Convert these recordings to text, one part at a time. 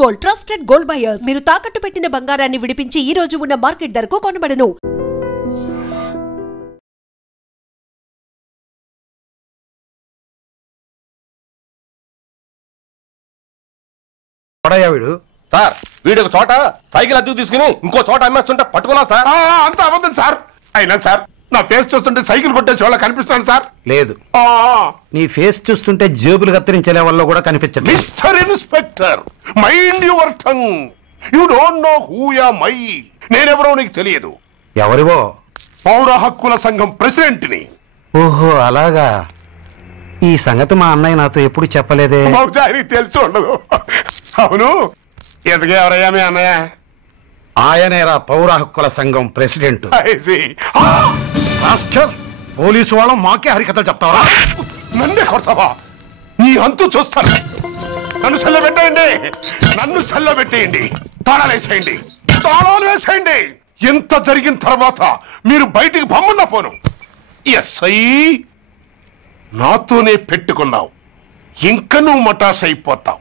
Gold, trusted gold buyers. మీరు తాకట్టు పెట్టిన బంగారాన్ని విడిపించి ఈ రోజు ఉన్న మార్కెట్ ధరకు కొనబడను. వీడు సార్, వీడు ఒక చోట సైకిల్ అద్దెకు తీసుకుని ఇంకో చోట అమ్మేస్తుంటే పట్టుకున్నా సార్. అంత అబద్ధం సార్. అయినా సార్, నా ఫేస్ చూస్తుంటే సైకిల్ కొట్టేసి వాళ్ళ కనిపిస్తాను సార్. లేదు, నీ ఫేస్ చూస్తుంటే జేబులు కత్తిరించే లెవెల్లో కూడా కనిపించదు. Mister inspector, mind your tongue. You don't know who am I. నేనెవరో నీకు తెలియదు. ఎవరివో? పౌర హక్కుల సంఘం ప్రెసిడెంట్ ని. ఓహో, అలాగా. ఈ సంగతి మా అన్నయ్య నాతో ఎప్పుడు చెప్పలేదే. బహుశా ఆయనకి తెలిసి ఉండదు. అవును, ఎందుకు ఎవరయ్యా మీ అన్నయ్య? ఆయనేరా పౌర హక్కుల సంఘం ప్రెసిడెంట్. పోలీసు వాళ్ళం మాకే హరికథ చెప్తావా? నన్నే కొడతావా? నీ అంతు చూస్తాను. నన్ను సెల్లబెట్టేయండి, నన్ను సెల్లబెట్టేయండి. తాళాలు వేసేయండి, తాళాలు వేసేయండి. ఎంత జరిగిన తర్వాత మీరు బయటికి పమ్మున్న పోను. ఎస్ఐ, నాతోనే పెట్టుకున్నావు, ఇంక నువ్వు మటాస్ అయిపోతావు.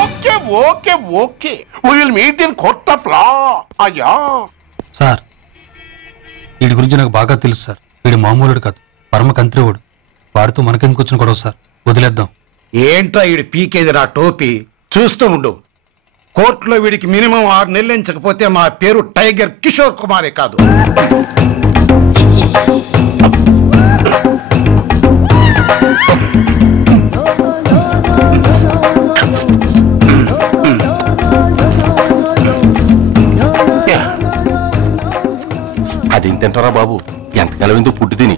Okay okay okay, will meet in court of law. అయ్యా సార్, వీడి గురించి నాకు బాగా తెలుసు సార్. వీడు మామూలుడు కాదు, పరమ కంత్రివుడు. వాడితో మనకెందుకు వచ్చిన గొడవ సార్, వదిలేద్దాం. ఏంట్రా వీడి పీకేది రా టోపీ? చూస్తూ ఉండు. కోర్టులో వీడికి మినిమం 6 నెలలు ఎంచకపోతే మా పేరు టైగర్ కిషోర్ కుమారే కాదు. అదేం తింటారా బాబు, ఎంతకాలం ఎందుకు పుట్టి తిని.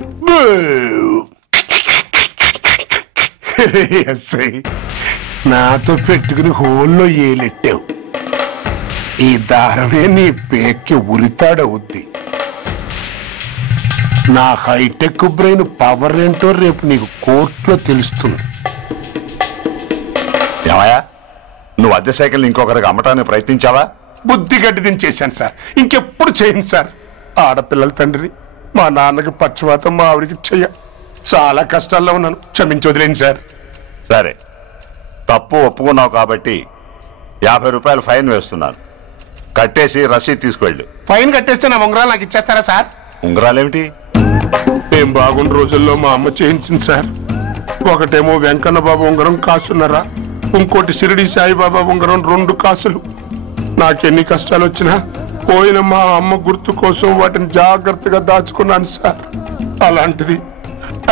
నాతో పెట్టుకుని హోల్లో ఏలెట్టావు. ఈ దారమే నీ పేక్కి ఉరితాడవుద్ది. నా హైటెక్ బ్రెయిన్ పవర్ ఏంటో రేపు నీకు కోర్టులో తెలుస్తుంది. ఏమయ్యా, నువ్వు అద్దె సైకిల్ ఇంకొకరికి అమ్మటానికి ప్రయత్నించావా? బుద్ధి గడ్డి దించేశాను సార్, ఇంకెప్పుడు చేయను సార్. ఆడపిల్లల తండ్రి, మా నాన్నకి పక్షవాతం, మా ఆవిడికి చెయ్య. చాలా కష్టాల్లో ఉన్నాను, క్షమించి వదిలేండి సార్. సరే, తప్పు ఒప్పుకున్నావు కాబట్టి 50 రూపాయలు ఫైన్ వేస్తున్నాను. కట్టేసి రసీదు తీసుకువెళ్ళు. ఫైన్ కట్టేస్తే నా ఉంగరాలు నాకు ఇచ్చేస్తారా సార్? ఉంగరాలేమిటి? మేము బాగున్న రోజుల్లో మా అమ్మ చేయించింది సార్. ఒకటేమో వెంకన్న బాబు ఉంగరం కాసున్నరా, ఇంకోటి షిరిడి సాయిబాబా ఉంగరం 2 కాసులు. నాకెన్ని కష్టాలు వచ్చినా పోయిన మా అమ్మ గుర్తు కోసం వాటిని జాగ్రత్తగా దాచుకున్నాను సార్. అలాంటిది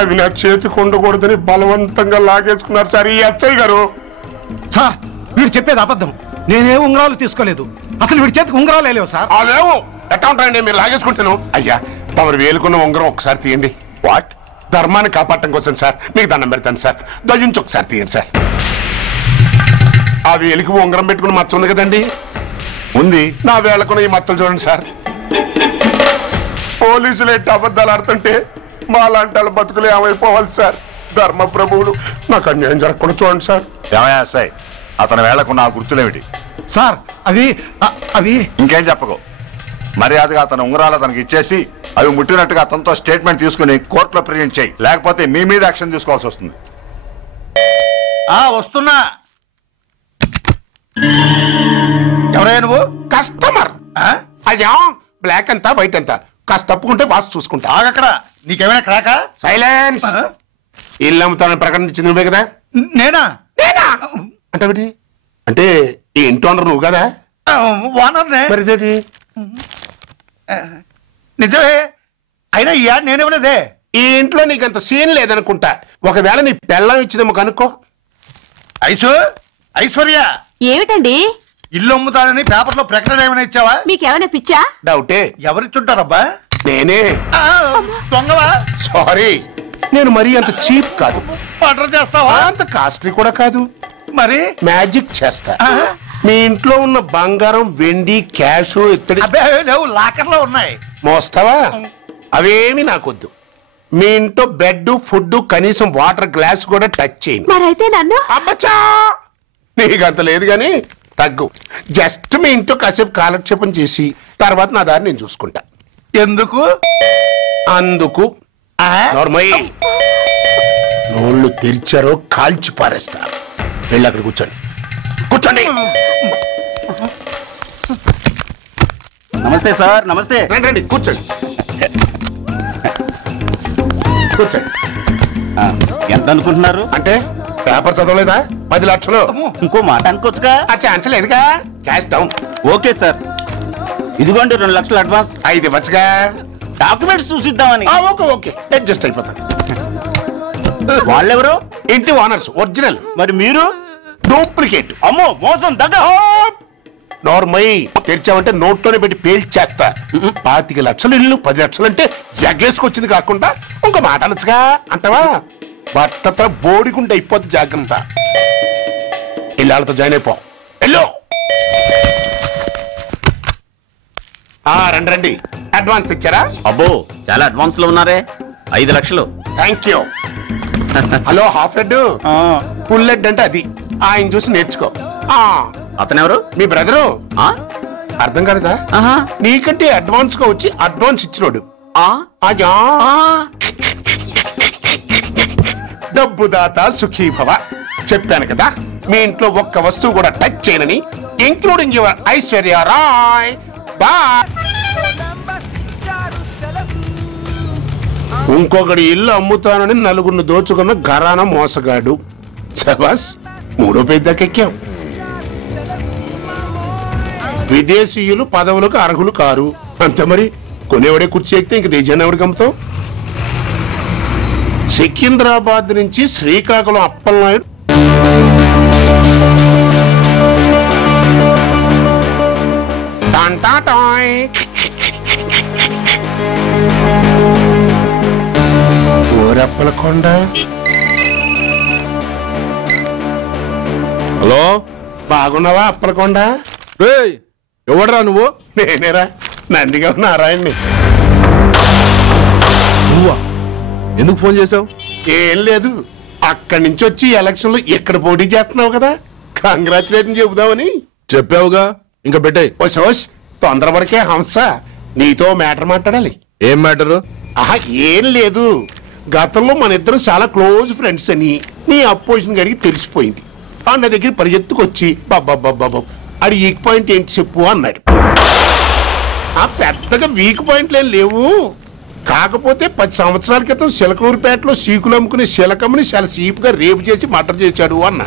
అవి నా చేతికి ఉండకూడదని బలవంతంగా లాగేసుకున్నారు సార్ ఈ ఎస్ఐ గారు. సార్, వీడు చెప్పేది అబద్ధం. నేనే ఉంగరాలు తీసుకోలేదు. అసలు వీడి చేతికి ఉంగరాలు లేవు సార్. అదేమో ఎట్టా ఉంటాయండి, మీరు లాగేసుకుంటాను. అయ్యా, తమరు వేలుకున్న ఉంగరం ఒకసారి తీయండి. వాట్? ధర్మాన్ని కాపాడటం కోసం సార్, మీకు దండం పెడతాను సార్. దయ్యుంచి ఒకసారి తీయండి సార్. ఆ వేలికి ఉంగరం పెట్టుకుని మచ్చ ఉంది కదండి, ఉంది. నా వేళకున్న ఈ మచ్చలు చూడండి సార్. పోలీసులు ఎట్టి అబద్ధాలు ఆడుతుంటే మా లాంటి వాళ్ళ బతుకులు ఏమైపోవాలి సార్? ధర్మ ప్రభువులు, నాకు అన్యాయం జరగకుండా చూడండి సార్. ఏమయ్యా సాయి, అతని వేళకున్న ఆ గుర్తులేమిటి? సార్, అవి ఇంకేం చెప్పకు. మర్యాదగా అతని ఉంగరాలు అతనికి ఇచ్చేసి అవి ముట్టినట్టుగా అతనితో స్టేట్మెంట్ తీసుకుని కోర్టులో ప్రజెంట్ చేయి. లేకపోతే మీ మీద యాక్షన్ తీసుకోవాల్సి వస్తుంది. వస్తున్నా. ఎవరయ్యా నువ్వు? కస్టమర్. అయ్యా, బ్లాక్ అంతా వైట్ అంతా కాస్త తప్పుకుంటే బాస్ చూసుకుంటా. ఆగక్కడ. నీకేమైనా క్రాకా? సైలెన్స్. ఇల్లు అమ్ముతానని ప్రకటించింది నువ్వే కదా? నేనా? అంటే అంటే ఈ ఇంటి ఓనర్ నువ్వు కదా? ఓనర్నే. మరిదేటి? నిజమే. అయినా ఈ యాడ్ నేనేమలేదే. ఈ ఇంట్లో నీకంత సీన్ లేదనుకుంటా. ఒకవేళ నీ పెళ్ళం ఇచ్చిందేమో కనుక్కో. ఐశ్వర్య, ఏమిటండి? ఇల్లు అమ్ముతానని పేపర్లో ప్రకటన ఏమైనా ఇచ్చావా? మీకేమైనా పిచ్చా? డౌటే. ఎవరిచ్చుంటారబ్బా? నేనే. దొంగవా? సారీ, నేను మరీ అంత చీప్ కాదు. మర్డర్ చేస్తావా? అంత కాస్ట్లీ కూడా కాదు. మరి మ్యాజిక్ చేస్తా. మీ ఇంట్లో ఉన్న బంగారం, వెండి, క్యాష్, ఇత్తడి లేవు, లాకర్లో ఉన్నాయి. మోస్తావా? అవేమి నాకొద్దు. మీ ఇంట్లో బెడ్, ఫుడ్, కనీసం వాటర్ గ్లాస్ కూడా టచ్ చేయండి. మరైతే నన్ను అబ్బచ్చా, నీకంత లేదు గాని తగ్గు. జస్ట్ మీ ఇంట్లో కాసేపు కాలక్షేపం చేసి తర్వాత నా దారి నేను చూసుకుంటా. ఎందుకు? అందుకు. నోళ్ళు తెరిచారో కాల్చి పారేస్తా. వెళ్ళి అక్కడ కూర్చోండి. కూర్చోండి. కూర్చోండి. నమస్తే సార్. నమస్తే. రండి రండి కూర్చోండి. కూర్చోండి. ఎంత అనుకుంటున్నారు? అంటే పేపర్ చదవలేదా? 10 లక్షలు. ఇంకో మాట అనుకోవచ్చుగా. ఆ ఛాన్స్ లేదుగా. Cash down. ఓకే సార్, ఇదిగోండి 2 లక్షలు అడ్వాన్స్. 5 ఇవ్వచ్చుగా. డాక్యుమెంట్స్ చూసిద్దామని. ఓకే ఓకే అడ్జస్ట్ అయిపోతాను. వాళ్ళెవరు? ఇంటి ఓనర్స్ ఒరిజినల్. మరి మీరు? డూప్లికేట్. అమ్మో మోసం దగ్గ. నోర్మై తెరిచామంటే నోట్లోనే పెట్టి పేల్చేస్తా. 25 లక్షలు ఇల్లు 10 లక్షలు అంటే ఎగ్గేసుకొచ్చింది కాకుండా ఇంకో మాట అనొచ్చుగా అంటావా? భర్తతో బోడిగుండి అయిపోద్ది. జాగ్రత్త. ఇల్లాళ్ళతో జాయిన్ అయిపో. ఎల్లో. రండి రండి. అడ్వాన్స్ ఇచ్చారా? అబ్బో చాలా అడ్వాన్స్ లో ఉన్నారే. 5 లక్షలు. Thank you. Hello half head full head అంటే అది. ఆయన చూసి నేర్చుకో. అతనెవరు? మీ బ్రదరు. అర్థం కాలేదా? నీకంటే అడ్వాన్స్ గా వచ్చి అడ్వాన్స్ ఇచ్చినోడు. డబ్బు దాత సుఖీభవ. చెప్పాను కదా మీ ఇంట్లో ఒక్క వస్తువు కూడా టచ్ చేయనని, including your Aishwarya Rai. Bye. ఇంకొకటి ఇల్లు అమ్ముతానని 4 దోచుకున్న ఘరానా మోసగాడు. శబాస్, 3వ పేజీ దాకా ఎక్కాం. విదేశీయులు పదవులకు అర్హులు కారు. అంతే మరి. కొనేవాడే కుర్చీ ఎక్కితే ఇంక దేశాన్ని ఎవరికి అమ్ముతాం? సికింద్రాబాద్ నుంచి శ్రీకాకుళం అప్పలనాయుడు ఓరప్పలకొండ. హలో, బాగున్నావా అప్పలకొండ? ఎవడరా నువ్వు? నేనేరా, నందిగా నారాయణ్ణి. నువ్వా? ఎందుకు ఫోన్ చేసావు? ఏం లేదు, అక్కడి నుంచి వచ్చి ఎలక్షన్ లో ఇక్కడ పోటీ చేస్తున్నావు కదా, కంగ్రాచులేషన్ చెబుదామని. చెప్పావుగా, ఇంకా పెట్టాయి. ఓ సోష్, తొందరపడికే హంస, నీతో మ్యాటర్ మాట్లాడాలి. ఏం మ్యాటరు? ఏం లేదు, గతంలో మన ఇద్దరు చాలా క్లోజ్ ఫ్రెండ్స్ అని నీ అపోజిషన్ గడికి తెలిసిపోయింది. నా దగ్గర పరిగెత్తుకొచ్చి బాబా అది వీక్ పాయింట్ ఏంటి చెప్పు అన్నాడు. పెద్దగా వీక్ పాయింట్లు ఏం లేవు, కాకపోతే 10 సంవత్సరాల క్రితం శిలకూరుపేటలో సీకులు అమ్ముకునే శిలకమ్మని చాలా సీపుగా రేపు చేసి మర్డర్ చేశాడు అన్నా.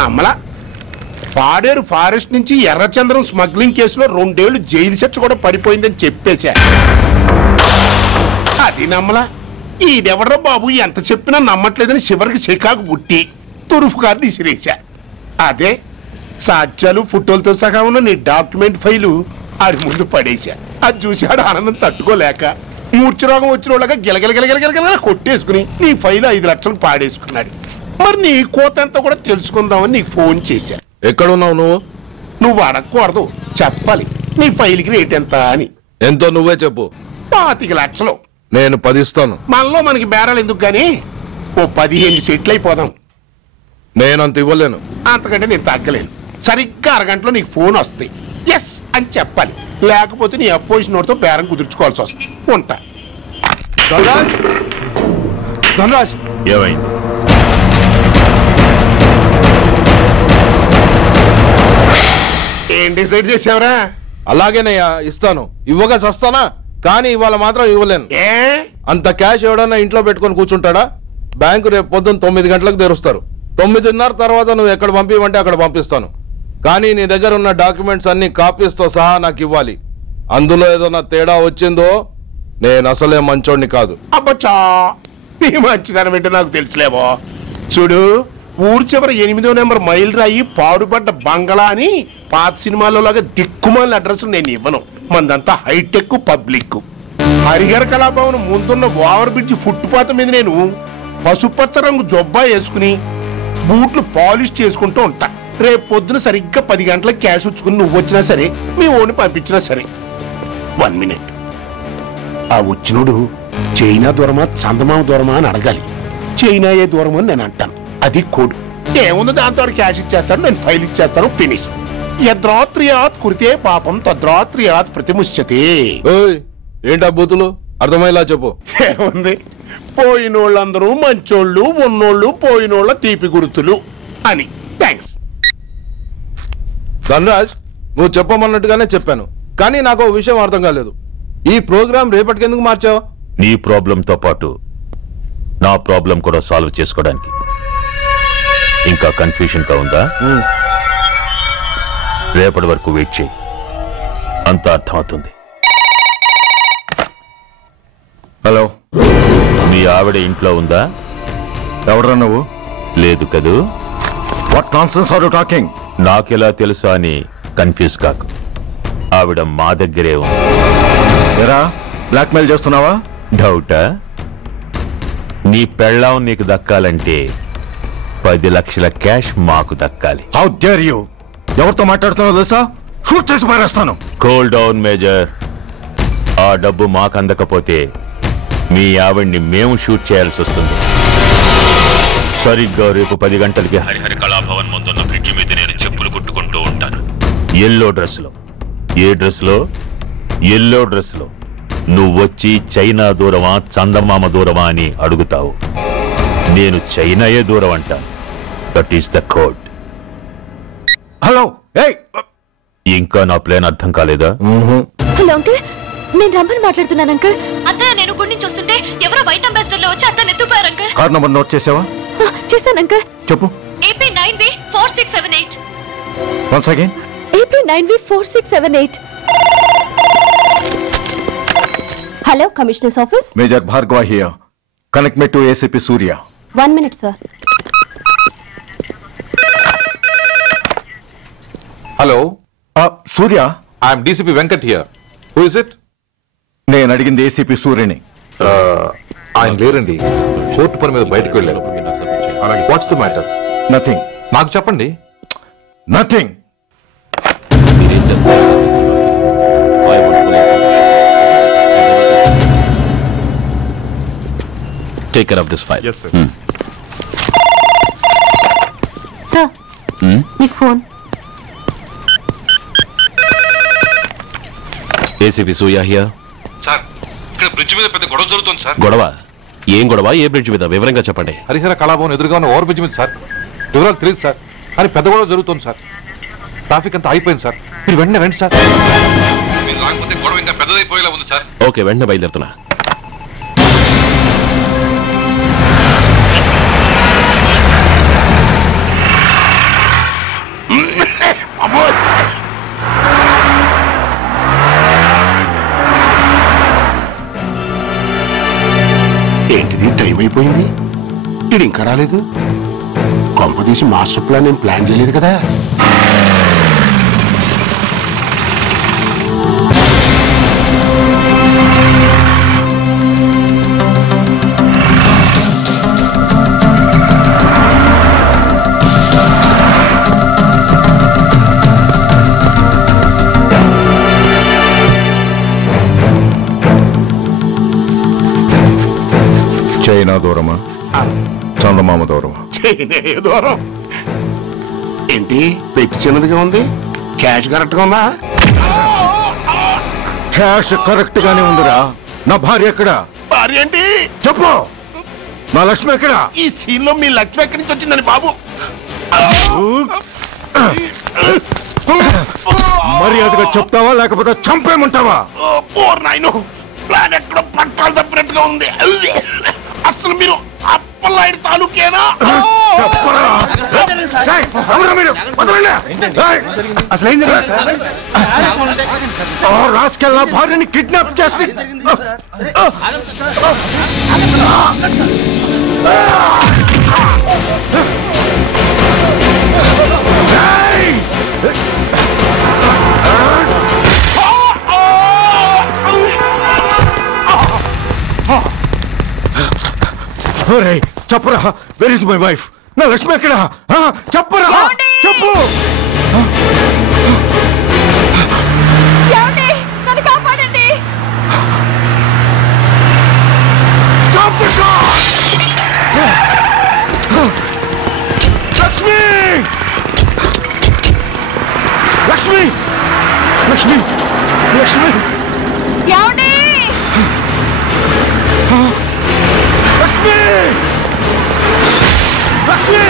నమ్మలా. పాడేరు ఫారెస్ట్ నుంచి ఎర్రచంద్రం స్మగ్లింగ్ కేసులో 2 ఏళ్లు జైలు శిక్ష కూడా పడిపోయిందని చెప్పేశా. అది నమ్మలా. ఈడెవడో బాబు ఎంత చెప్పినా నమ్మట్లేదని చివరికి చికాకు పుట్టి తురుపు కార్డు ఇసిరేశా. అదే సాక్ష్యాలు ఫోటోలతో సహా ఉన్న నీ డాక్యుమెంట్ ఫైలు ఆడి ముందు పడేశా. అది చూశాడు ఆనందం తట్టుకోలేక మూర్ఛరోగం వచ్చిన వాళ్ళగా గిలగిలగిలగిలగిలగిల కొట్టేసుకుని నీ ఫైలు 5 లక్షలు పాడేసుకున్నాడు. మరి నీ కోతంతా కూడా తెలుసుకుందామని నీకు ఫోన్ చేశా. ఎక్కడున్నావు నువ్వు? నువ్వు అడగకూడదు, చెప్పాలి. నీ ఫైల్కి రేట్ ఎంత అని. ఎంతో నువ్వే చెప్పు. 25 లక్షలు. నేను 10 ఇస్తాను. మనలో మనకి బేరాలు ఎందుకు గాని, ఓ 15 సెట్లు అయిపోదాం. నేనంత ఇవ్వలేను. అంతకంటే నేను తగ్గలేను. సరిగ్గా అరగంటలో నీకు ఫోన్ వస్తాయి. ఎస్ అని చెప్పాలి, లేకపోతే నీ అపోజిషన్ నోటితో బేరం కుదుర్చుకోవాల్సి వస్తుంది. ఉంటా. ధనరాజ్, ఏమైంది? ఏం డిసైడ్ చేసావురా? అలాగేనయ్యా, ఇస్తాను. ఇవ్వగా చస్తానా, కానీ ఇవాళ మాత్రం ఇవ్వలేను. ఏ అంత క్యాష్ ఎవడన్నా ఇంట్లో పెట్టుకొని కూర్చుంటాడా? బ్యాంకు రేపు పొద్దున్న 9 గంటలకు తెరుస్తారు. 9:30 తర్వాత నువ్వు ఎక్కడ పంపివంటే అక్కడ పంపిస్తాను. కానీ నీ దగ్గర ఉన్న డాక్యుమెంట్స్ అన్ని కాపీస్తో సహా నాకు ఇవ్వాలి. అందులో ఏదన్నా తేడా వచ్చిందో నేను అసలే మంచోడిని కాదు. అబ్బచ్చా, నీ మంచిదనం ఏంటో నాకు తెలుసులేవో. చూడు, ఊరు చివరి 8వ నెంబర్ మైల్ రాయి పాడుపడ్డ బంగళా అని పాత సినిమాలో లాగా దిక్కుమాల అడ్రస్ నేను ఇవ్వను. మందంతా హైటెక్ పబ్లిక్. హరిహర కళాభవన్ ముందున్న ఓవర్ బ్రిడ్జ్ ఫుట్పాత్ మీద నేను పసుపచ్చ రంగు జొబ్బా వేసుకుని బూట్లు పాలిష్ చేసుకుంటూ ఉంటా. రేపు పొద్దున సరిగ్గా 10 గంటలకు క్యాష్ వచ్చుకుని నువ్వు వచ్చినా సరే, మీ ఓని పంపించినా సరే. 1 మినిట్. ఆ వచ్చినోడు చైనా దూరమా చందమామ దూరమా అని అడగాలి. చైనా ఏ దూరం అని నేను అంటాను. అది కోడ్. ఏముంది, దాంతో క్యాష్ ఇచ్చేస్తాను, నేను ఫైల్ ఇచ్చేస్తాను, ఫినిష్. యద్రాత్రియాత్ కురితే పాపం తద్రాత్రియాత్ ప్రతిముష్యతే. ఏంటా బూతులు? అర్థమయ్యేలా చెప్పు. ఏముంది, పోయినోళ్ళందరూ మంచోళ్ళు, ఉన్నోళ్ళు పోయినోళ్ళ తీపి గుర్తులు. అని. థ్యాంక్స్. ధనరాజ్, నువ్వు చెప్పమన్నట్టుగానే చెప్పాను, కానీ నాకు ఓ విషయం అర్థం కాలేదు. ఈ ప్రోగ్రాం రేపటికి ఎందుకు మార్చావు? నీ ప్రాబ్లంతో పాటు నా ప్రాబ్లం కూడా సాల్వ్ చేసుకోవడానికి. ఇంకా కన్ఫ్యూజన్ గా ఉందా? రేపటి వరకు వెయిట్ చేయి, అంత అర్థమవుతుంది. హలో, మీ ఆవిడ ఇంట్లో ఉందా? ఎవడరా నువ్వు? లేదు కదూ. What nonsense are you talking? నాకెలా తెలుసా అని కన్ఫ్యూజ్ కాకు. ఆవిడ మా దగ్గరే ఉంది. ఎరా, బ్లాక్మెయిల్ చేస్తున్నావా? డౌటా? నీ పెళ్ళాం నీకు దక్కాలంటే 10 లక్షల క్యాష్ మాకు దక్కాలి. How dare you? ఎవరితో మాట్లాడుతున్నావో తెలుసా? షూట్ చేసి పారేస్తాను. Cool down major. ఆ డబ్బు మాకు అందకపోతే మీ ఆవిడ్ని మేము షూట్ చేయాల్సి వస్తుంది. సరిగ్గా రేపు 10 గంటలకి హరిహర కళాభవన్ ముందున్న బ్రిడ్జి మీద నేను చెప్పులు కుట్టుకుంటూ ఉంటాను. ఎల్లో డ్రెస్లో. ఏ డ్రెస్లో? ఎల్లో డ్రెస్లో. నువ్వొచ్చి చైనా దూరమా చందమామ దూరమా అని అడుగుతావు. నేను చైనాయే దూరం అంట. That is the code. Hello, ఇంకా నా ప్లాన్ అర్థం కాలేదా? హలో అంకుల్, నేను రమ్మని మాట్లాడుతున్నాను అంకుల్. అత్తయ్య నేను గుడి నుంచి వస్తుంటే ఎవరో వైట్ అంబాసిడర్ లో వచ్చి అత్తని ఎత్తుపోయారు అంకుల్. కార్ నంబర్ నోట్ చేసావా? చేశాను అంకుల్. చెప్పు. AP 9V4678. Once again. AP 9V4678. Hello, commissioners office. Major Bhargava here. Connect me to ACP Surya. 1 minute sir. Hello, Surya. I'm DCP Venkat here. Who is it? నేను అడిగింది ACP సూర్యని. ఆయన లేరండి, court పని మీద బయటకు వెళ్ళారు. What's the matter? నథింగ్. నాకు చెప్పండి. Nothing. Take care of this file. Sir, మీకు phone. ACP Surya here. Sir, ఇక్కడ బ్రిడ్జ్ మీద పెద్ద గొడవ జరుగుతుంది సార్. గొడవ? ఏం గొడవ? ఏ బ్రిడ్జ్ మీద? వివరంగా చెప్పండి. హరిహర కళాభవన్ ఎదురుగా ఉన్న ఓవర్ బ్రిడ్జ్ మీద సార్. వివరాలు తెలియదు సార్, కానీ పెద్ద గొడవ జరుగుతుంది సార్. ట్రాఫిక్ అంతా అయిపోయింది సార్. మీరు వెంటనే రండి సార్. మీరు రాకపోతే గొడవ ఇంకా పెద్దదైపోయేలా ఉంది సార్. ఓకే, వెంటనే బయలుదేరుతున్నా. ఏంటిది, టైం అయిపోయింది, ఇది ఇంకా రాలేదు. కొంప తీసి మాస్టర్ ప్లాన్ నేను ప్లాన్ చేయలేదు కదా. చైనా దూరమా చందమామ దూరమా? దూరం ఏంటి, పెట్టి చిన్నదిగా ఉంది, క్యాష్ కరెక్ట్ గా ఉందా? క్యాష్ కరెక్ట్ గానే ఉందిరా. నా భార్య ఎక్కడ? భార్య ఏంటి చెప్పు. నా లక్ష్మి ఎక్కడ? ఈ సీన్ లో మీ లక్ష్మి ఎక్కడి నుంచి వచ్చిందని బాబు? మర్యాదగా చెప్తావా లేకపోతే చంపేమంటావా? నాయను, ప్లాన్ ఎక్కడో పట్టాలు తప్పినట్టుగా ఉంది. అసలు మీరు అప్పలాయుడు తాలూకేనా? అసలు రాసుకెళ్ళ భార్యని కిడ్నాప్ చేసి చెప్పరా, వెర్ ఇస్ మై వైఫ్? నా లక్ష్మి ఎక్కడ? చెప్పరా, చెప్పు. నన్ను కాపాడండి. లక్ష్మి, లక్ష్మి, లక్ష్మి, లక్ష్మి, ఏమండి? లక్ష్మి, లక్ష్మి.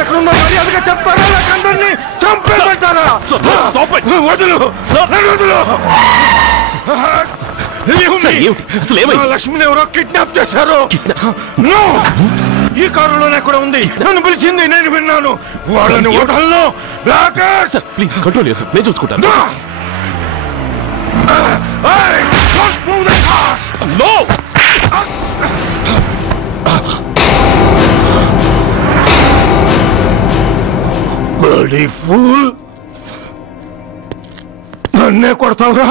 ఎక్కడున్నా మర్యాదగా చెప్తారా లేక అందరినీ చంపేమంటారా? వదులు వదులు. లక్ష్మిని ఎవరో కిడ్నాప్ చేశారు. ఈ కారులోనే కూడా ఉంది. నన్ను పిలిచింది, నేను విన్నాను. వాళ్ళని వదలను. ప్లీజ్ కంట్రోల్ చేస్తాను, నేను చూసుకుంటాను. Bloody fool! నన్నే కొడతావురా?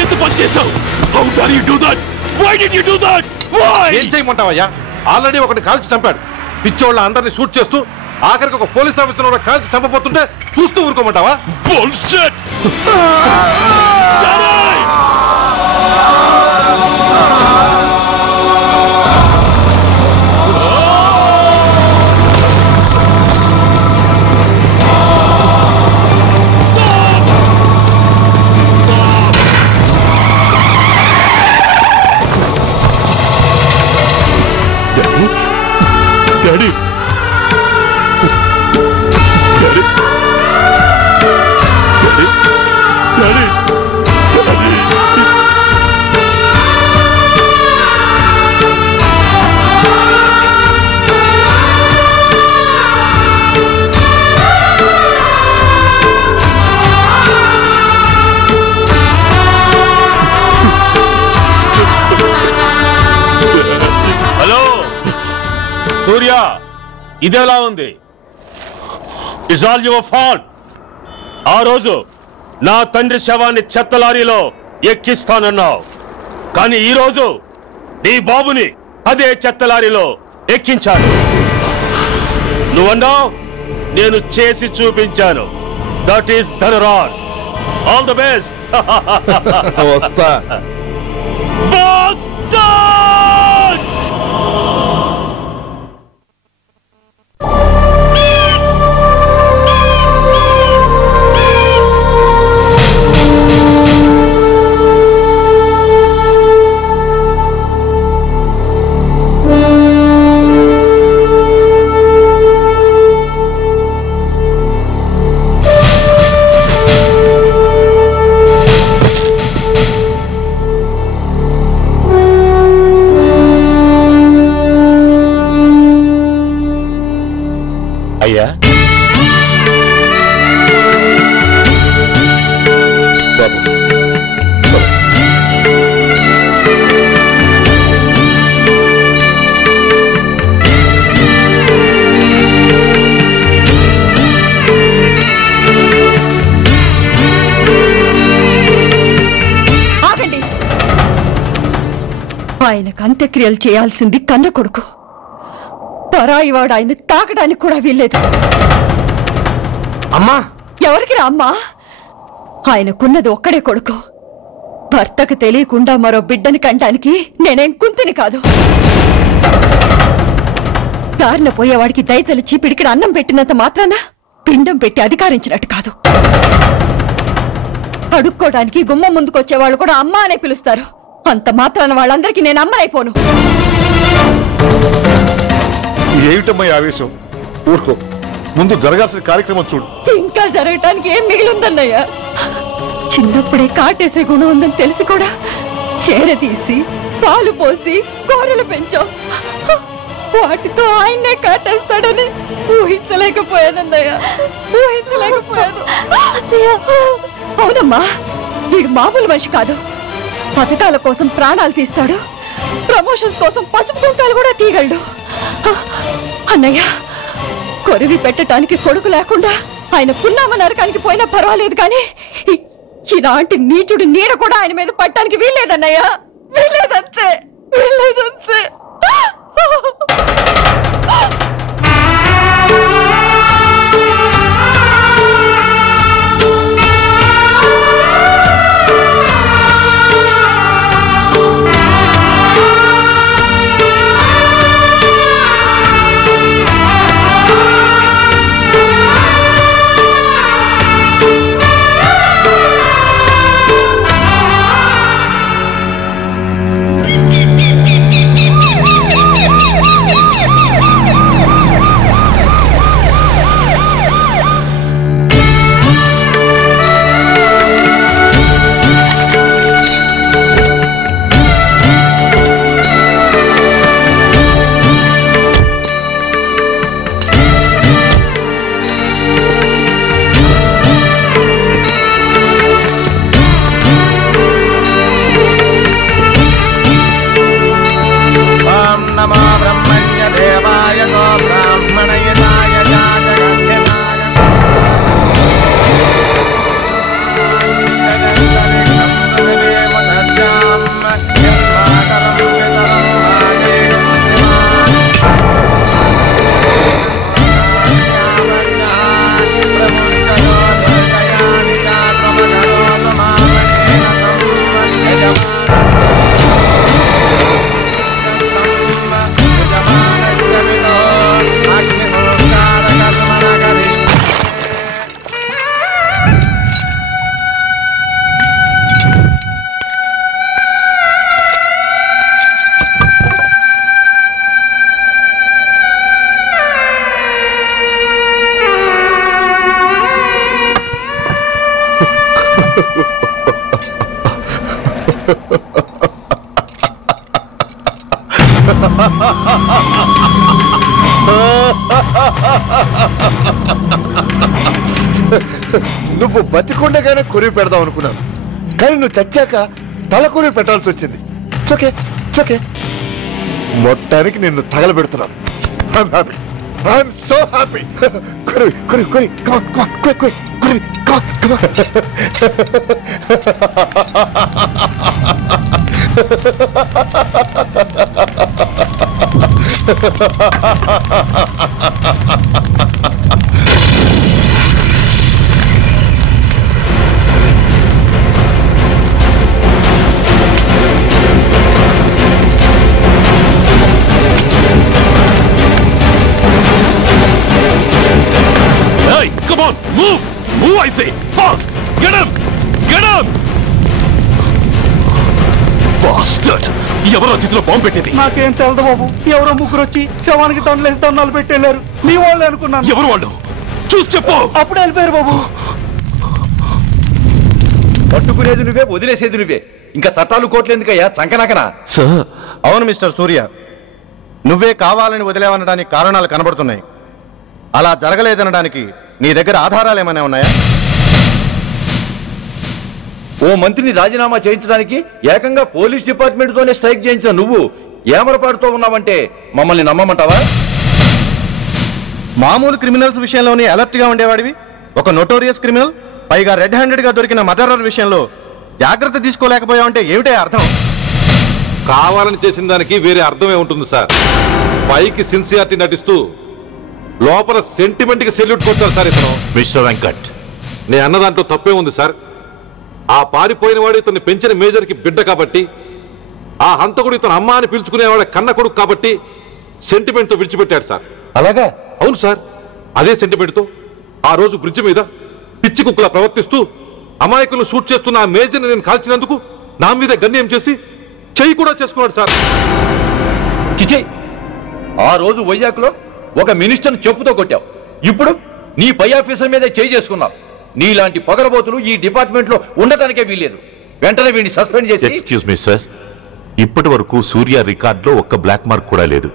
ఎంత పని చేశావు? How dare you do that? Why did you do that? Why? ఏం చేయమంటావయ్యా? ఆల్రెడీ ఒకటి కాల్చి చంపాడు. పిచ్చోళ్ళ అందరినీ షూట్ చేస్తూ ఆఖరికి ఒక పోలీస్ ఆఫీసర్ కూడా కాల్చి చంపబోతుంటే చూస్తూ ఊరుకోమంటావా? Bullshit! Daddy! Daddy! Daddy! Daddy! Daddy! Hello Surya, ఇదెలా ఉంది? It's all your fault. ఆ రోజు నా తండ్రి శవాన్ని చెత్త లారీలో ఎక్కిస్తానన్నావు, కానీ ఈ రోజు నీ బాబుని అదే చెత్త లారీలో ఎక్కించాను. నువ్వన్నావు, నేను చేసి చూపించాను. That is Dhanraj. All the best. వస్తా. అయ్యా, ఆగండి. ఆయనకు అంత్యక్రియలు చేయాల్సింది కన్న కొడుకు. పరాయివాడు ఆయన తాకడానికి కూడా వీల్లేదు. అమ్మా, ఎవరికి రా అమ్మా? ఆయనకున్నది ఒక్కడే కొడుకు. భర్తకు తెలియకుండా మరో బిడ్డని కంటానికి నేనేం కుంతిని కాదు. దారిన పోయేవాడికి దయతలిచి పిడికిడి అన్నం పెట్టినంత మాత్రాన పిండం పెట్టి అధికారించినట్టు కాదు. అడుక్కోవడానికి గుమ్మం ముందుకొచ్చేవాళ్ళు కూడా అమ్మ అనే పిలుస్తారు. అంత మాత్రాన వాళ్ళందరికీ నేను అమ్మనైపోను. ఏమిటమ్మా ఆవేశం? ఊరుకో, ముందు జరగాల్సిన కార్యక్రమం చూడు. ఇంకా జరగటానికి ఏం మిగిలిందన్నయ్యా? చిన్నప్పుడే కాటేసే గుణం ఉందని తెలిసి కూడా చేరదీసి పాలు పోసి కూరలు పెంచాం. వాటితో ఆయన్నే కాటేస్తాడని ఊహించలేకపోయానన్నయ్యా, ఊహించలేకపోయాను. అవునమ్మా, వీడు మామూలు మనిషి కాదు. పథకాల కోసం ప్రాణాలు తీస్తాడు, ప్రమోషన్స్ కోసం పసుపు కుంకాలు కూడా తీయగలడు. అన్నయ్య, కొరివి పెట్టడానికి కొడుకు లేకుండా ఆయన పున్నామ నరకానికి పోయినా పర్వాలేదు, కానీ ఇలాంటి నీచుడు నీడ కూడా ఆయన మీద పట్టడానికి వీల్లేదన్నయ్య, వీల్లేదంతే, వీల్లేదంతే. నువ్వు బతికుండగానే కొరివి పెడదాం అనుకున్నాను, కానీ నువ్వు చచ్చాక తల కొరివి పెట్టాల్సి వచ్చింది. చోకే మొత్తానికి నిన్ను తగలబెడుతున్నాను. I'm so happy. కొరివి Come on, move! Move, I say! Fast! Get him! Get him! Bastard! ఎవరో చేతిలో బాంబు పెట్టేది? నాకేం తెలదు బాబు. ఎవరో ముగ్గురు వచ్చి శవానికి దండలు పెట్టేశారు. మీ వాళ్ళే అనుకున్నాను. ఎవరు వాళ్ళు? చూసి చెప్పు. అప్పుడే వెళ్ళిపోయారు బాబు. పట్టుకునేది నువ్వే, వదిలేసేది నువ్వే. ఇంకా చట్టాలు కోర్టులు ఎందుకయ్యా చంకనాకనా? సార్. అవును మిస్టర్ సూర్య, నువ్వే కావాలని వదిలేవనడానికి కారణాలు కనబడుతున్నాయి. అలా జరగలేదనడానికి నీ దగ్గర ఆధారాలు ఏమైనా ఉన్నాయా? ఓ మంత్రిని రాజీనామా చేయించడానికి ఏకంగా పోలీస్ డిపార్ట్మెంట్ తోనే స్ట్రైక్ చేయించిన నువ్వు ఏమరపాటుతో ఉన్నావంటే మమ్మల్ని నమ్మమంటావా? మామూలు క్రిమినల్స్ విషయంలోనే అలర్ట్ గా ఉండేవాడివి, ఒక నోటోరియస్ క్రిమినల్, పైగా రెడ్ హ్యాండెడ్ గా దొరికిన మర్డరర్ విషయంలో జాగ్రత్త తీసుకోలేకపోయావంటే ఏమిటే అర్థం? కావాలని చేసిన దానికి వేరే అర్థమే ఉంటుంది సార్. పైకి సిన్సియారిటీ నటిస్తూ లోపల సెంటిమెంట్ కి సెల్యూట్ కొట్టారు సార్ ఇతను. మిస్టర్ వెంకట్, నేను అన్న దాంట్లో తప్పే ఉంది సార్. ఆ పారిపోయిన వాడు ఇతన్ని పెంచిన మేజర్ కి బిడ్డ కాబట్టి, ఆ హంతకుడు ఇతను అమ్మ అని పిలుచుకునేవాడు కన్న కొడుకు కాబట్టి సెంటిమెంట్ తో విడిచిపెట్టాడు సార్. అలాగా? అవును సార్. అదే సెంటిమెంట్ తో ఆ రోజు బ్రిడ్జ్ మీద పిచ్చి కుక్కలా ప్రవర్తిస్తూ అమాయకులను షూట్ చేస్తున్న ఆ మేజర్ని నేను కాల్చినందుకు నా మీద గన్యం చేసి చెయ్యి కూడా చేసుకున్నాడు సార్. చిచే, ఆ రోజు వైజాగ్లో ఒక మినిస్టర్ని చెప్పుతో కొట్టావు, ఇప్పుడు నీ పై ఆఫీసర్ మీదే చేయి చేసుకున్నావు. నీలాంటి పొగరబోతులు ఈ డిపార్ట్మెంట్ లో ఉండటానికే వీల్లేదు. వెంటనే వీడిని సస్పెండ్ చేసి. ఎక్స్క్యూజ్ మీ సార్, ఇప్పటి వరకు సూర్య రికార్డులో ఒక్క బ్లాక్ మార్క్ కూడా లేదు.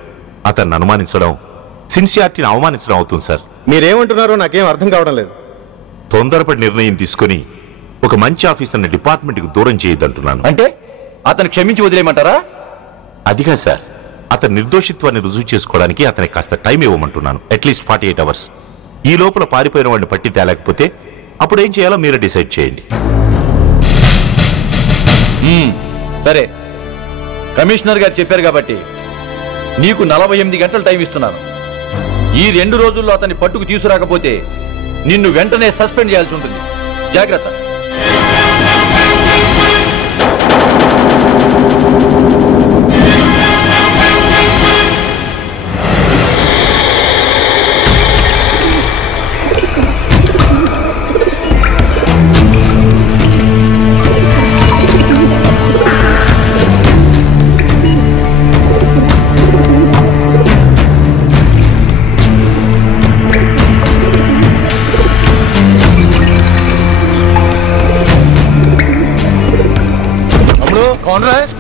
అతన్ని అనుమానించడం సిన్సియారిటీని అవమానించడం అవుతుంది సార్. మీరేమంటున్నారో నాకేం అర్థం కావడం లేదు. తొందరపడి నిర్ణయం తీసుకుని ఒక మంచి ఆఫీసర్ని డిపార్ట్మెంట్కి దూరం చేయొద్దంటున్నాను. అంటే అతను క్షమించి వదిలేయమంటారా? అదిగా సార్, అతని నిర్దోషిత్వాన్ని రుజువు చేసుకోవడానికి అతనికి కాస్త టైం ఇవ్వమంటున్నాను. At least 48 hours. ఈ లోపల పారిపోయిన వాడిని పట్టి తేలేకపోతే అప్పుడు ఏం చేయాలో మీరే డిసైడ్ చేయండి. సరే, కమిషనర్ గారు చెప్పారు కాబట్టి నీకు 48 గంటలు టైం ఇస్తున్నాను. ఈ 2 రోజుల్లో అతన్ని పట్టుకు తీసుకురాకపోతే నిన్ను వెంటనే సస్పెండ్ చేయాల్సి ఉంటుంది. జాగ్రత్త.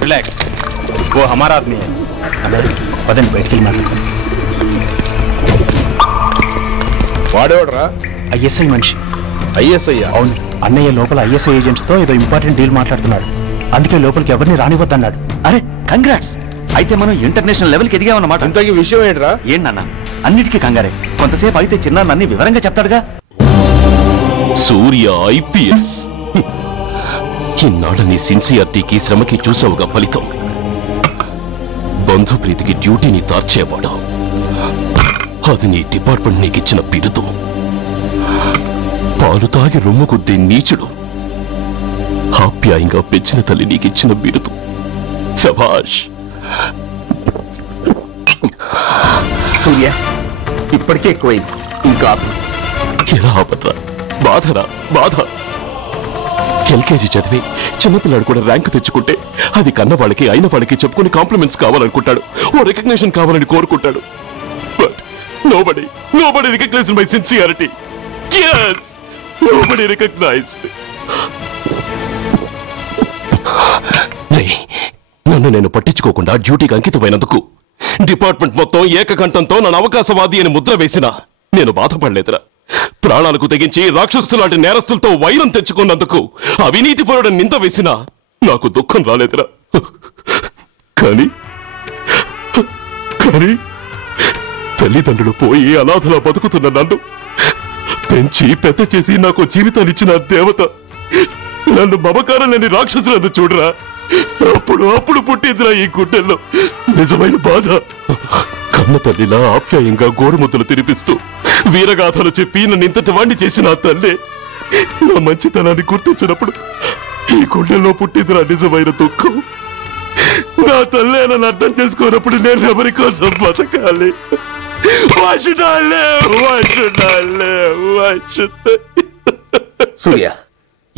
रिलैक्स, वो हमारा आदमी है. పదండి బయటికి మాట్లాడుకోండి. వాడేవాడరా? ఐఎస్ఐ మనిషి. ఐఎస్ఐ? అవును, అన్నయ్య లోపల ఐఎస్ఐ ఏజెంట్స్ తో ఏదో ఇంపార్టెంట్ డీల్ మాట్లాడుతున్నాడు. అందుకే లోపలికి ఎవరిని రానివద్దన్నాడు. అరే కంగ్రాట్స్, అయితే మనం ఇంటర్నేషనల్ లెవెల్కి ఎదిగామన్నమాట. ఇంతకీ విషయం ఏంట్రా? ఏంటన్నా అన్నిటికీ కంగారే. కొంతసేపు అయితే చిన్న అన్ని వివరంగా చెప్తాడుగా. సూర్య ఐపీఎస్, ఇన్నాళ్ళ నీ సిన్సియారిటీకి శ్రమకి చూసావుగా ఫలితం. బంధుప్రీతికి డ్యూటీని తార్చేవాడు. అది నీ డిపార్ట్మెంట్ నీకిచ్చిన బిరుదు. పాలు తాగి రొమ్ము కొద్దే నీచుడు ఆప్యాయంగా పెంచిన తల్లి నీకిచ్చిన బిరుదు. శభాష్. సూర్య, ఇప్పటికే ఎక్కువైంది, ఇంకా ఎలా ఆపట్రా? బాధరా బాధ. ఎల్కేజీ చదివి చిన్నపిల్లాడు కూడా ర్యాంకు తెచ్చుకుంటే అది కన్నవాళ్ళకి అయిన వాళ్ళకి చెప్పుకుని కాంప్లిమెంట్స్ కావాలనుకుంటాడు, ఓ రికగ్నిషన్ కావాలని కోరుకుంటాడు. But nobody recognized my sincerity. Yes, nobody recognized. నన్ను నేను పట్టించుకోకుండా డ్యూటీకి అంకితమైనందుకు డిపార్ట్మెంట్ మొత్తం ఏకకంఠంతో నన్ను అవకాశవాది అని ముద్ర వేసినా నేను బాధపడలేదురా. ప్రాణాలకు తెగించి రాక్షసు లాంటి నేరస్తులతో వైరం తెచ్చుకున్నందుకు అవినీతిపరుడు నింద వేసినా నాకు దుఃఖం రాలేదురా. కానీ తల్లిదండ్రులు పోయి అనాథలా బతుకుతున్న నన్ను పెంచి పెద్ద చేసి నాకు జీవితాన్నిచ్చిన దేవత నన్ను మమకారం లేని రాక్షసులను చూడరా. అప్పుడు పుట్టిందిరా ఈ గుడ్డెల్లో నిజమైన బాధ. కన్న తల్లిలా ఆప్యాయంగా గోరుముద్దలు తినిపిస్తూ వీరగాథలు చెప్పి నన్ను ఇంతటి వాణ్ణి చేసిన ఆ తల్లే నా మంచితనాన్ని గుర్తించినప్పుడు ఈ గుడ్డెల్లో పుట్టిందిరా నిజమైన దుఃఖం. నా తల్లే నన్ను అర్థం చేసుకోనప్పుడు నేను ఎవరి కోసం బతకాలి? సూర్య,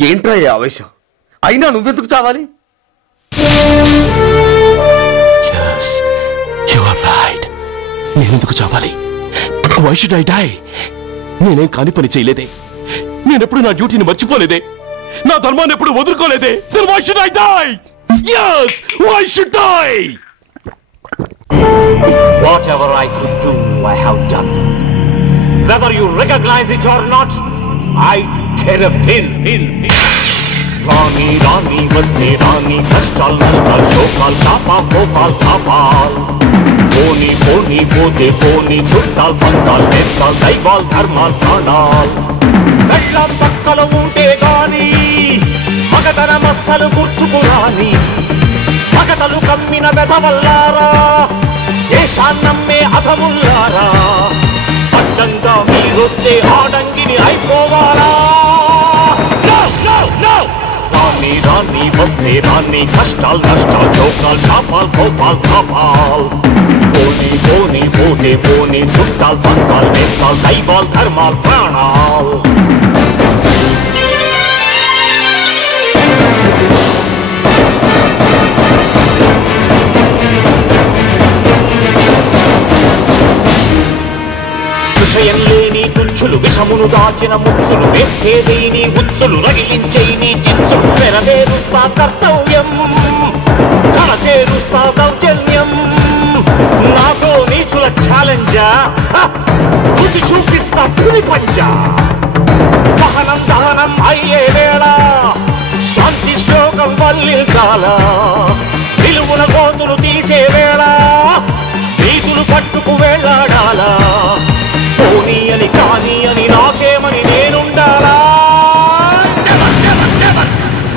ఏంట్రా ఈ ఆవేశం? అయినా నువ్వెందుకు చావాలి? నేనెందుకు చావాలి? Why should I die? నేనేం కాని పని చేయలేదే, నేనెప్పుడు నా డ్యూటీని మర్చిపోలేదే, నా ధర్మాన్ని ఎప్పుడు వదులుకోలేదే. Then why should I die? Yes, why should I? Whatever I could do, I have done. Whether you recognize it or not, I care a pin. Rani, Rani, vaste Rani, kashtal, nashtal, shokal, tapa, kopal, tapal. Poni, poni, pote, poni, chuttal, pantal, nestal, daival, dharmal, pranal. Vellam pakkala unte gaani, magadana massalu gurtuku raani. Magatalu kammina bedavallaara, deshannamme adhamullaara. Addanga meeroste aadangini aipovaala. No, no, no! Rani, Rani, vaste Rani, kashtal, nashtal, chokal, tapal, kopal, tapal. Poni, poni, pote, poni, chuttal, pantal, nestal, daival, dharmal, pranal. విషయం లేని తుచ్చులు, విషమును దాచిన ముచ్చులు, వేసేదేని ఉచ్చులు, రగిలించేని చిచ్చులు, నెరవేరుస్తా కర్తవ్యం, కడచేరుస్తా దౌర్జన్యం. నాతో నీచుల ఛాలెంజా, రుచి చూపిస్తా పులి పంజా. సహనం దహనం అయ్యే వేళ, శాంతి శ్లోకం వల్లించాల. నిలువున గోతులు తీసే వేళ, నీతులు పట్టుకు వేళ్లాడాలా. పోనీ అని కానీ అని నాకేమని నేనుండాలా?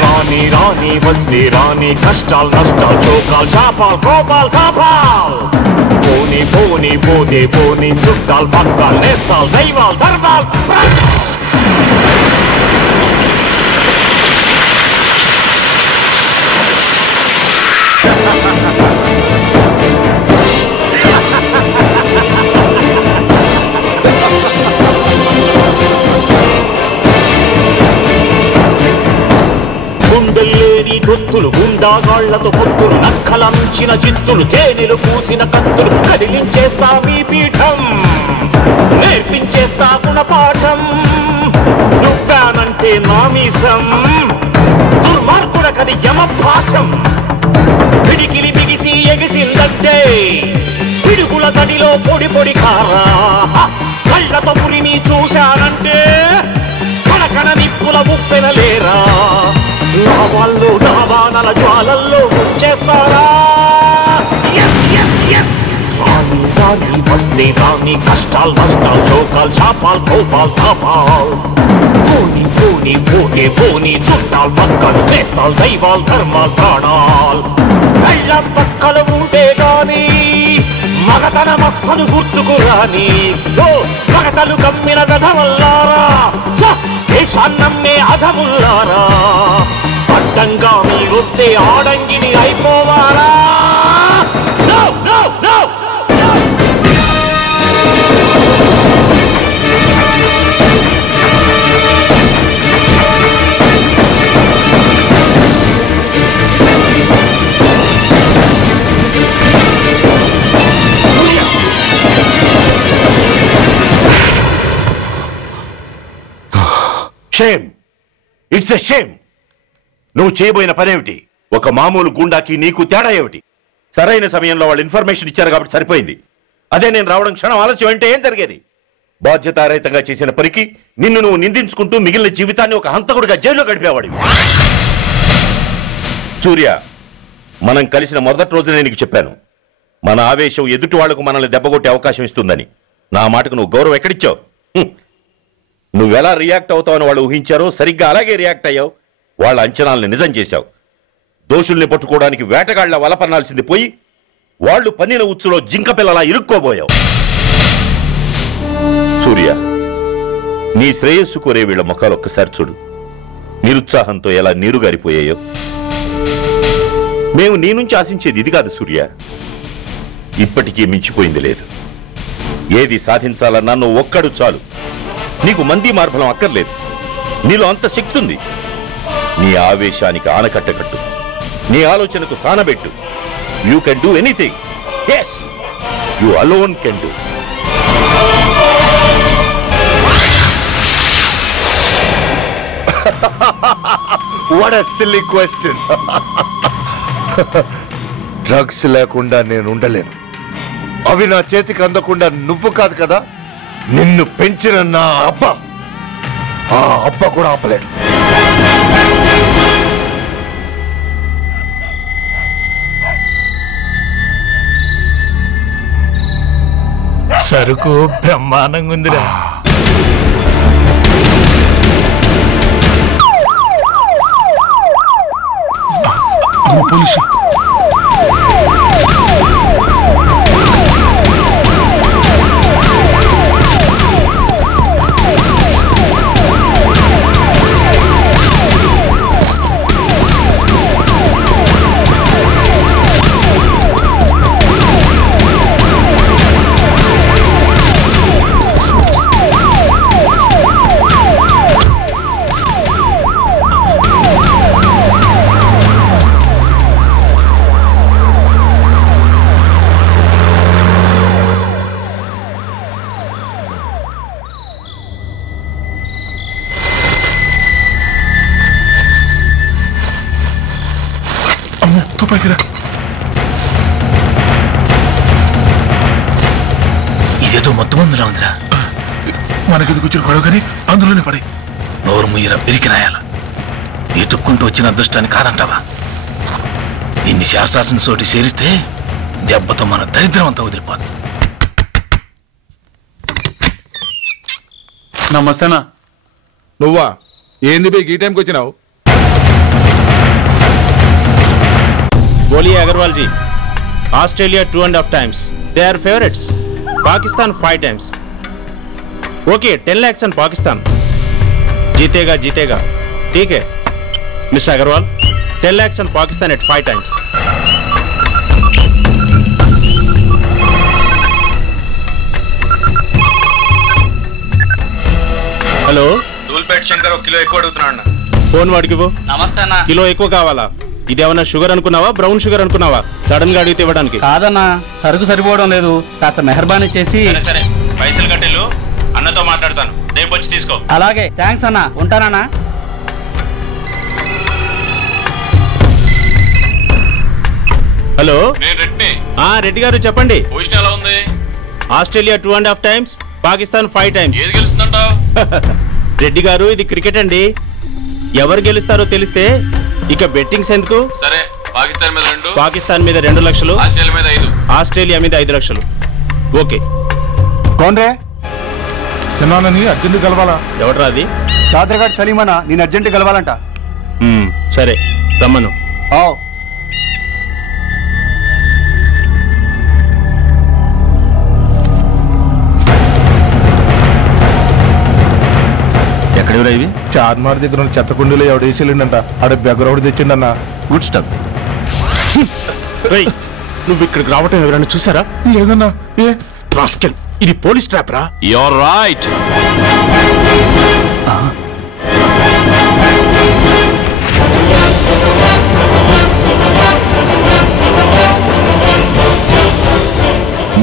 రాని రాని వస్తే రాని, కష్టాలు నష్టాలు, చోకాలు, చాపాలు, కోపాలు, కాపాలు. పోనీ పోనీ పోతే పోనీ, చుట్టాలు, పక్కాలు, నేస్తాలు, దైవాలు, ధర్మాలు. గుండెల్లేని దొత్తులు, గుండాగాళ్లతో పొత్తులు, నక్కలంచిన చిత్తులు, తేనెలు పూసిన కత్తులు, కదిలించేస్తా మీ పీఠం, నేర్పించేస్తా గుణపాఠం. నువ్వానంటే నామీసం, దుర్మార్గుడకది యమపాఠం. పిడికిలి బిగిసి ఎగిసిందంటే పిడుగుల తడిలో పొడి పొడి కారా. కళ్ళతో పురిని చూశానంటే కనకన నిప్పుల ఉప్పెనలేరా. నా వాళ్ళు డాబానల జ్వాలల్లో ముంచేస్తారా. రాని రాని వస్తే రాని, కష్టాలు నష్టాలు, చోకాలు, చాపాలు, కోపాలు, తాపాలు. పోనీ పోనీ పోతే పోనీ, చుట్టాలు, పక్కలు, నేస్తాలు, దైవాలు, ధర్మాలు, ప్రాణాలు. కళ్ళ పక్కలు ఉంటే గాని మగతన మస్సలు గుర్తుకు రాని. మగతలు కమ్మిన గధవల్లారా, దేశాన్నమ్మే అధముల్లారా. అడ్డంగా మీరొస్తే ఆడంగిని అయిపోవాలా. No, no, no! Shame, it's a shame. నువ్వు చేయబోయిన పనేమిటి? ఒక మామూలు గుండాకి నీకు తేడా ఏమిటి? సరైన సమయంలో వాళ్ళు ఇన్ఫర్మేషన్ ఇచ్చారు కాబట్టి సరిపోయింది. అదే నేను రావడం క్షణం ఆలస్యం అంటే ఏం జరిగేది? బాధ్యతారహితంగా చేసిన పనికి నిన్ను నువ్వు నిందించుకుంటూ మిగిలిన జీవితాన్ని ఒక హంతకుడిగా జైల్లో గడిపేవాడివి. సూర్య, మనం కలిసిన మొదటి రోజు నేను నీకు చెప్పాను, మన ఆవేశం ఎదుటి వాళ్లకు మనల్ని దెబ్బగొట్టే అవకాశం ఇస్తుందని. నా మాటకు నువ్వు గౌరవం ఎక్కడిచ్చావు? నువ్వెలా రియాక్ట్ అవుతావని వాళ్ళు ఊహించారో సరిగ్గా అలాగే రియాక్ట్ అయ్యావు. వాళ్ళ అంచనాలను నిజం చేశావు. దోషుల్ని పట్టుకోవడానికి వేటగాళ్ల వలపన్నాల్సింది పోయి వాళ్ళు పన్నిన ఉచ్చులో జింక పిల్లలా ఇరుక్కోబోయావు. సూర్య, నీ శ్రేయస్సు కోరే వీళ్ల ముఖాలు ఒక్కసారి చూడు. నిరుత్సాహంతో ఎలా నీరుగారిపోయాయో. మేము నీ నుంచి ఆశించేది ఇది కాదు సూర్య. ఇప్పటికీ మించిపోయింది లేదు. ఏది సాధించాలన్నా నువ్వు ఒక్కడు చాలు. నీకు మంది మార్బలం అక్కర్లేదు. నీలో అంత శక్తి ఉంది. నీ ఆవేశానికి ఆనకట్ట కట్టు. నీ ఆలోచనకు స్థానబెట్టు. You can do anything. Yes, you alone can do. What a silly question. Drugs లేకుండా నేను ఉండలేను. అవి నా చేతికి అందకుండా నువ్వు కాదు కదా, నిన్ను పెంచిన నా అబ్బ, ఆ అబ్బ కూడా ఆపలేడు. సరుకు బ్రహ్మాండంగా ఉందిరా. పోలీసు ఇదేదో మొత్తం అందులో ఉందిరా. మనకి కూర్చుని పడవ కానీ అందులోనే పడి నోరు ముయ్యరా పెరికినాయాల. ఎత్తుక్కుంటూ వచ్చిన అదృష్టాన్ని కాదంటావా? ఇన్ని శాస్త్రాసిన చోటి చేరిస్తే దెబ్బతో మన దరిద్రం అంతా వదిలిపోదు. నమస్తేనా. నువ్వా? ఏంది బే ఈ టైంకి వచ్చినావు? बोलिए Agarwal ji. Australia 2.5 times. They are favorites. Pakistan 5 times. Okay, 10 lakhs on Pakistan. जीतेगा जीतेगा. ठीक है mister Agarwal. 10 lakhs on Pakistan at 5 times. Hello, Dhoolpet Shankar ఒక కిలో ఎక్కువ అడుగుతున్నాడు. ఫోన్ వాడికి నమస్తే అన్న. కిలో ఎక్కువ కావాలా? ఇదేమన్నా షుగర్ అనుకున్నావా, బ్రౌన్ షుగర్ అనుకున్నావా? సడన్ గా అడిగితే ఇవ్వడానికి కాదన్నా, సరుకు సరిపోవడం లేదు. కాస్త మెహర్బానీ చేసి. సరే పైసలు కట్టెలు, అన్నతో మాట్లాడతాను, రేపు వచ్చి తీసుకో. అలాగే, థ్యాంక్స్ అన్నా, ఉంటానన్నా. హలో, నేను రెడ్డి. రెడ్డి గారు చెప్పండి. పొజిషన్ ఎలా ఉంది? Australia 2.5 times, Pakistan 5 times. ఏది గెలుస్తుందంటావు? రెడ్డి గారు, ఇది క్రికెట్ అండి. ఎవరు గెలుస్తారో తెలిస్తే ఇక బెట్టింగ్స్ ఎందుకు? సరే, పాకిస్తాన్ మీద 2, పాకిస్తాన్ మీద 2 లక్షలు, ఆస్ట్రేలియా మీద 5, ఆస్ట్రేలియా మీద 5 లక్షలు. ఓకే. కోన్రే? చిన్నానని అర్జెంట్ కలవాలా? ఎవడరా అది? చాద్రగాడ్ సలీమనా, నేను అర్జెంట్ కలవాలంట. సరే రమ్మను. ఎక్కడెవరా ఇవి? చార్మార్ దగ్గర ఉన్న చెత్త కుండీలో ఎవడు వేసేళ్ళంట. ఆడ బెగరవుడు తెచ్చిండన్న. Good stuff. నువ్వు ఇక్కడికి రావటం ఎవరైనా చూసారా? లేదన్నా. ఏ రాస్కెల్, ఇది పోలీస్ ట్రాప్ రా. You're right.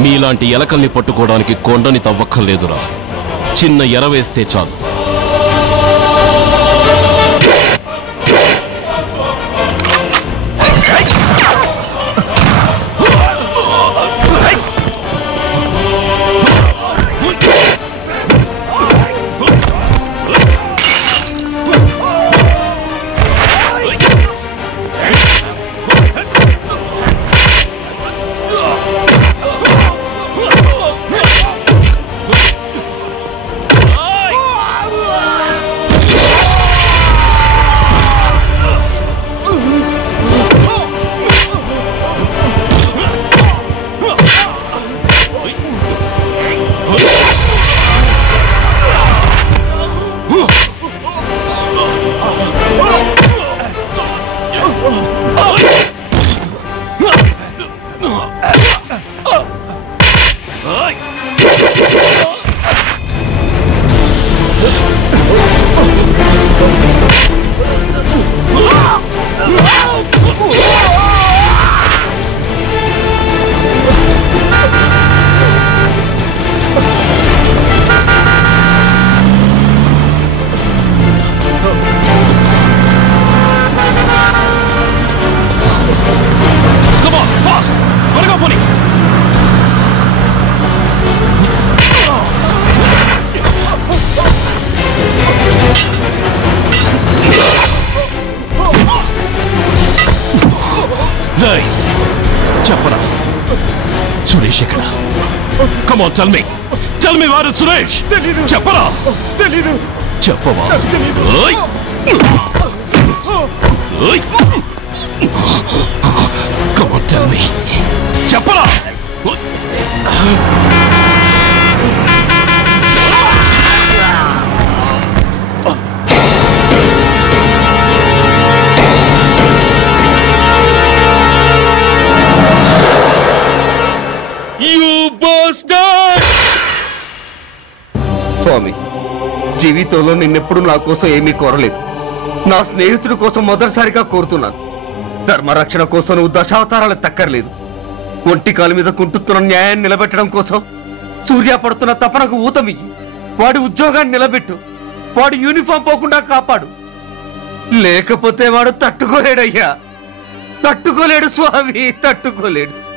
మీలాంటి ఎలకల్ని పట్టుకోవడానికి కొండని తవ్వక్కర్లేదురా. చిన్న ఎర వేస్తే చాలు. సురేష్ ఎక్కడ? Come on, tell me. Tell me where is Suresh? చెప్పరా? తెలీదు. చెప్పవా? ఓయ్! ఓయ్! Come on, tell me. చెప్పరా? స్వామి, జీవితంలో నిన్నెప్పుడు నా కోసం ఏమీ కోరలేదు. నా స్నేహితుడి కోసం మొదటిసారిగా కోరుతున్నాను. ధర్మరక్షణ కోసం నువ్వు దశావతారాలు తక్కర్లేదు. ఒంటి కాలు మీద కుంటుతున్న న్యాయాన్ని నిలబెట్టడం కోసం సూర్య పడుతున్న తపనకు ఊతమియ్యి. వాడి ఉద్యోగాన్ని నిలబెట్టు. వాడి యూనిఫామ్ పోకుండా కాపాడు. లేకపోతే వాడు తట్టుకోలేడయ్యా, తట్టుకోలేడు స్వామి, తట్టుకోలేడు.